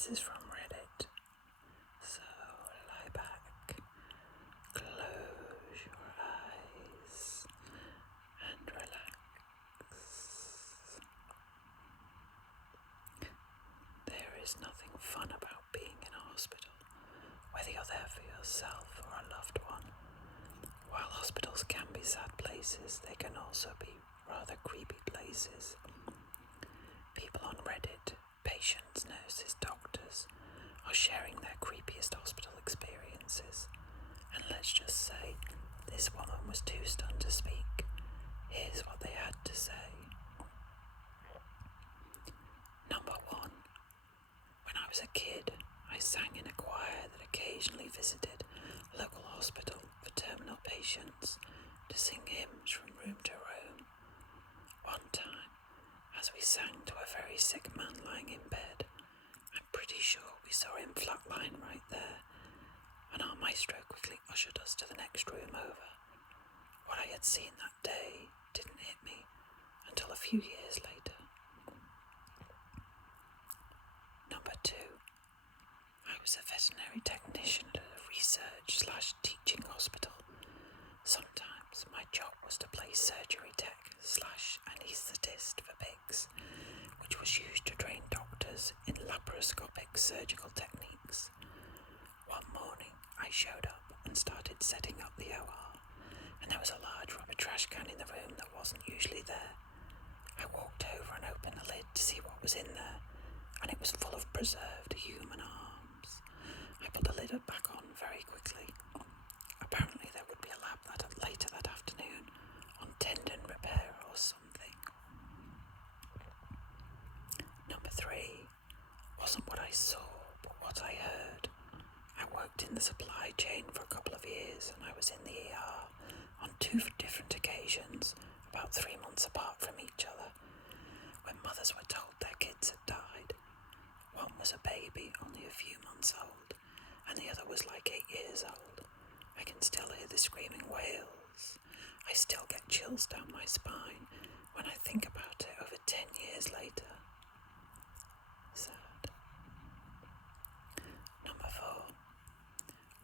This is from Reddit. So lie back, close your eyes, and relax. There is nothing fun about being in a hospital, whether you're there for yourself or a loved one. While hospitals can be sad places, they can also be rather creepy places. People on Reddit, patients, nurses, doctors, are sharing their creepiest hospital experiences. And let's just say, this woman was too stunned to speak. Here's what they had to say. Number 1. When I was a kid, I sang in a choir that occasionally visited a local hospital for terminal patients to sing hymns from room to room. One time, as we sang to a very sick man lying in bed, I'm pretty sure we saw him flatline right there, and our maestro quickly ushered us to the next room over. What I had seen that day didn't hit me until a few years later. Number 2. I was a veterinary technician at a research/teaching hospital. Sometimes my job was to play surgery tech/anaesthetist for pigs, which was used to train doctors in laparoscopic surgical techniques. One morning I showed up and started setting up the OR, and there was a large rubber trash can in the room that wasn't usually there. I walked over and opened the lid to see what was in there, and it was full of preserved human arms. I put the lid back on very quickly. Apparently there would be a lab later that afternoon on tendon repair or something. Number 3 wasn't what I saw, but what I heard. I worked in the supply chain for a couple of years, and I was in the ER on 2 different occasions, about 3 months apart from each other, when mothers were told their kids had died. One was a baby, only a few months old, and the other was like 8 years old. I can still hear the screaming wails. I still get chills down my spine when I think about it over 10 years later. Sad. Number 4.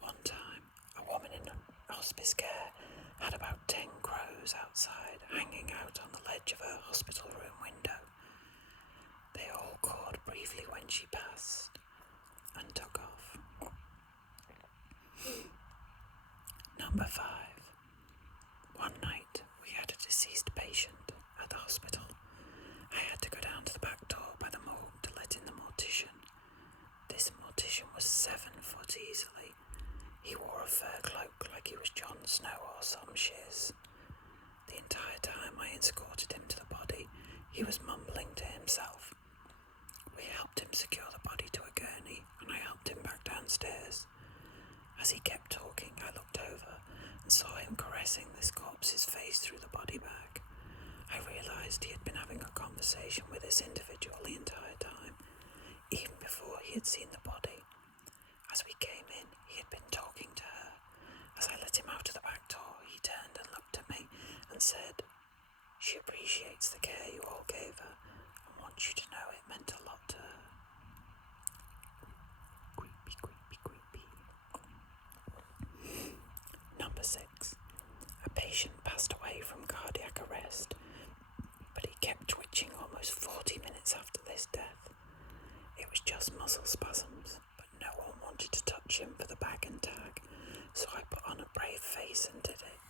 One time, a woman in hospice care had about 10 crows outside, hanging out on the ledge of her hospital room window. They all cawed briefly when she passed and took off. Number 5. One night, we had a deceased patient at the hospital. I had to go down to the back door by the morgue to let in the mortician. This mortician was 7 foot easily. He wore a fur cloak like he was Jon Snow or some shiz. The entire time I escorted him to the body, he was mumbling to himself. We helped him secure the body to a gurney, and I helped him back downstairs. As he kept talking, I looked over and saw him caressing this corpse's face through the body bag. I realised he had been having a conversation with this individual the entire time, even before he had seen the body. As we came in, he had been talking to her. As I let him out of the back door, he turned and looked at me and said, "She appreciates the care you all gave her and wants you to know it meant a lot to her." Creepy, creepy, creepy. Number 6. A patient passed away from cardiac arrest, but he kept twitching almost 40 minutes after this death. It was just muscle spasms, but no one wanted to touch him for the bag and tag, so I put on a brave face and did it.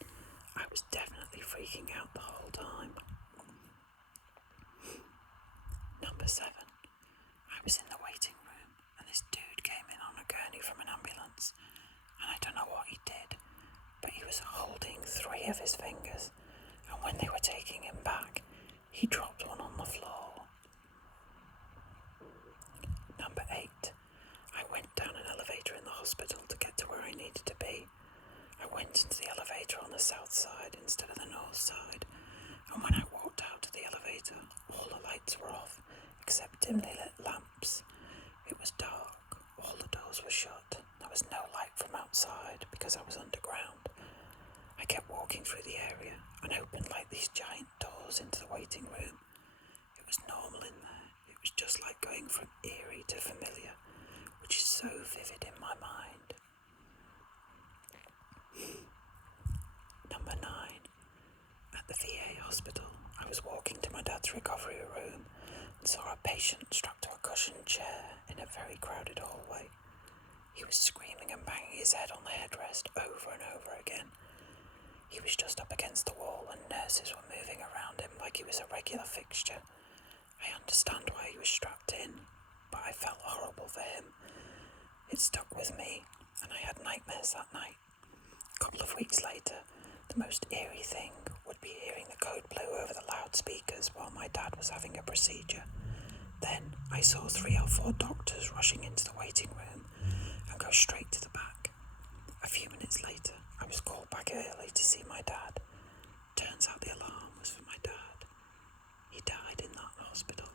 I was definitely freaking out the whole time. Number 7. I was in the waiting room, and this dude came in on a gurney from an ambulance, and I don't know what he did, but he was holding 3 of his fingers, and when they were taking him back, he dropped one on the floor. Number 8. I went down an elevator in the hospital to get to where I needed to be. I went into the elevator on the south side instead of the north side, and when I walked out of the elevator, all the lights were off, except dimly lit lamps. It was dark, all the doors were shut, there was no light from outside because I was underground. I kept walking through the area and opened like these giant doors into the waiting room. It was normal in there. It was just like going from eerie to familiar. which is so vivid in my mind. Number 9. At the VA hospital, I was walking to my dad's recovery room and saw a patient strapped to a cushioned chair in a very crowded hallway. He was screaming and banging his head on the headrest over and over again. He was just up against the wall and nurses were moving around him like he was a regular fixture. I understand why he was strapped in, but I felt horrible for him. It stuck with me, and I had nightmares that night. A couple of weeks later, the most eerie thing would be hearing the code blue over the loudspeakers while my dad was having a procedure. Then I saw 3 or 4 doctors rushing into the waiting room and go straight to the back. A few minutes later, I was called back early to see my dad. Turns out the alarm was for my dad. He died in that hospital.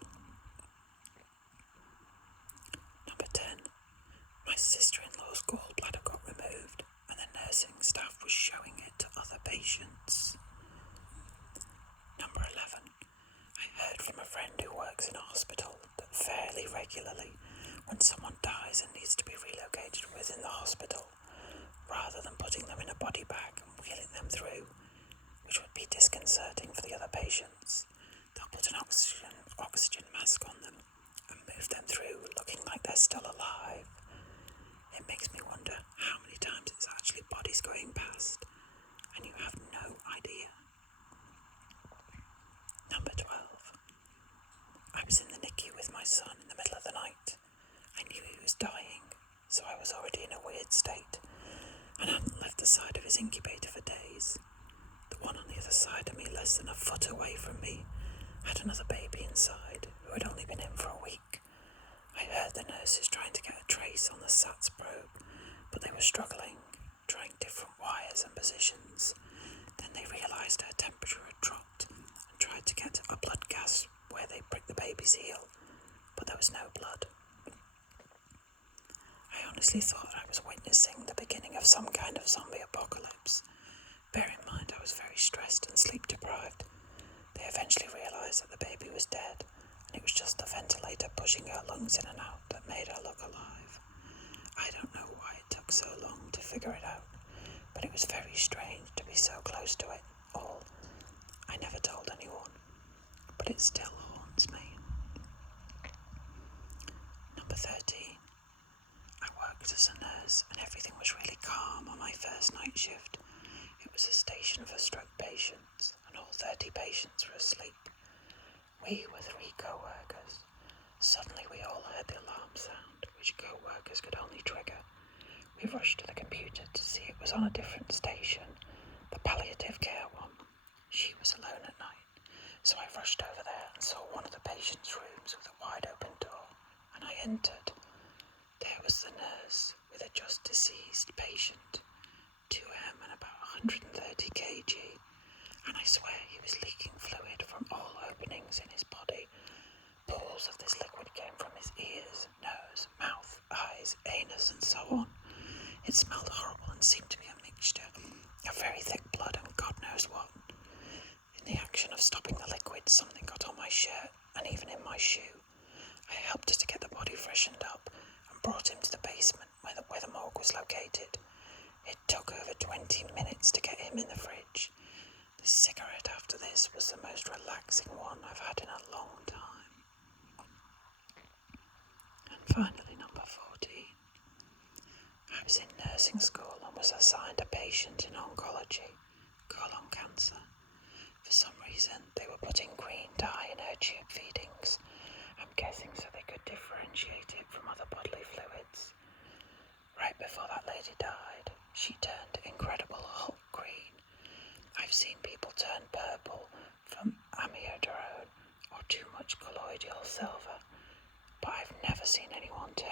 Number 10. My sister-in-law's gallbladder got removed and the nursing staff was showing it to other patients. Number 11. I heard from a friend who works in a hospital that fairly regularly, when someone dies and needs to be relocated within the hospital, rather than putting them in a body bag and wheeling them through, which would be disconcerting for the other patients, they'll put an oxygen mask on them and move them through looking like they're still alive. It makes me wonder how many times it's actually bodies going past, and you have no idea. Number 12. I was in the NICU with my son in the middle of the night. I knew he was dying, so I was already in a weird state, and hadn't left the side of his incubator for days. The one on the other side of me, less than a foot away from me, had another baby inside who had only been in for a week. I heard the nurses trying to get a trace on the SATS probe, but they were struggling, trying different wires and positions. Then they realised her temperature had dropped and tried to get a blood gas where they pricked the baby's heel, but there was no blood. I honestly thought I was witnessing the beginning of some kind of zombie apocalypse. Bear in mind I was very stressed and sleep deprived. They eventually realised that the baby was dead, and it was just the ventilator pushing her lungs in and out that made her look alive. I don't know why it took so long to figure it out, but it was very strange to be so close to it all. I never told anyone, but it still haunts me. Number 13. I worked as a nurse and everything was really calm on my first night shift. It was a station for stroke patients and all 30 patients were asleep. We were 3 co-workers. Suddenly we all heard the alarm sound, which co-workers could only trigger. We rushed to the computer to see it was on a different station, the palliative care one. She was alone at night, so I rushed over there and saw one of the patients' rooms with a wide open door, and I entered. There was the nurse with a just deceased patient, 2M and about 130 kg, and I swear he was leaking fluid from all openings in his body. Pools of this liquid came from his ears, nose, mouth, eyes, anus, and so on. It smelled horrible and seemed to be a mixture of very thick blood and God knows what. In the action of stopping the liquid, something got on my shirt and even in my shoe. I helped her to get the body freshened up and brought him to the basement where the morgue was located. It took over 20 minutes to get him in the fridge. The cigarette after this was the most relaxing one I've had in a long time. And finally, number 14. I was in nursing school and was assigned a patient in oncology, colon cancer. For some reason, they were putting green dye in her tube feedings. I'm guessing so they could differentiate it from other bodily fluids. Right before that lady died, she turned incredible Hulk green. I've seen people turn purple from amiodarone or too much colloidal silver, but I've never seen anyone turn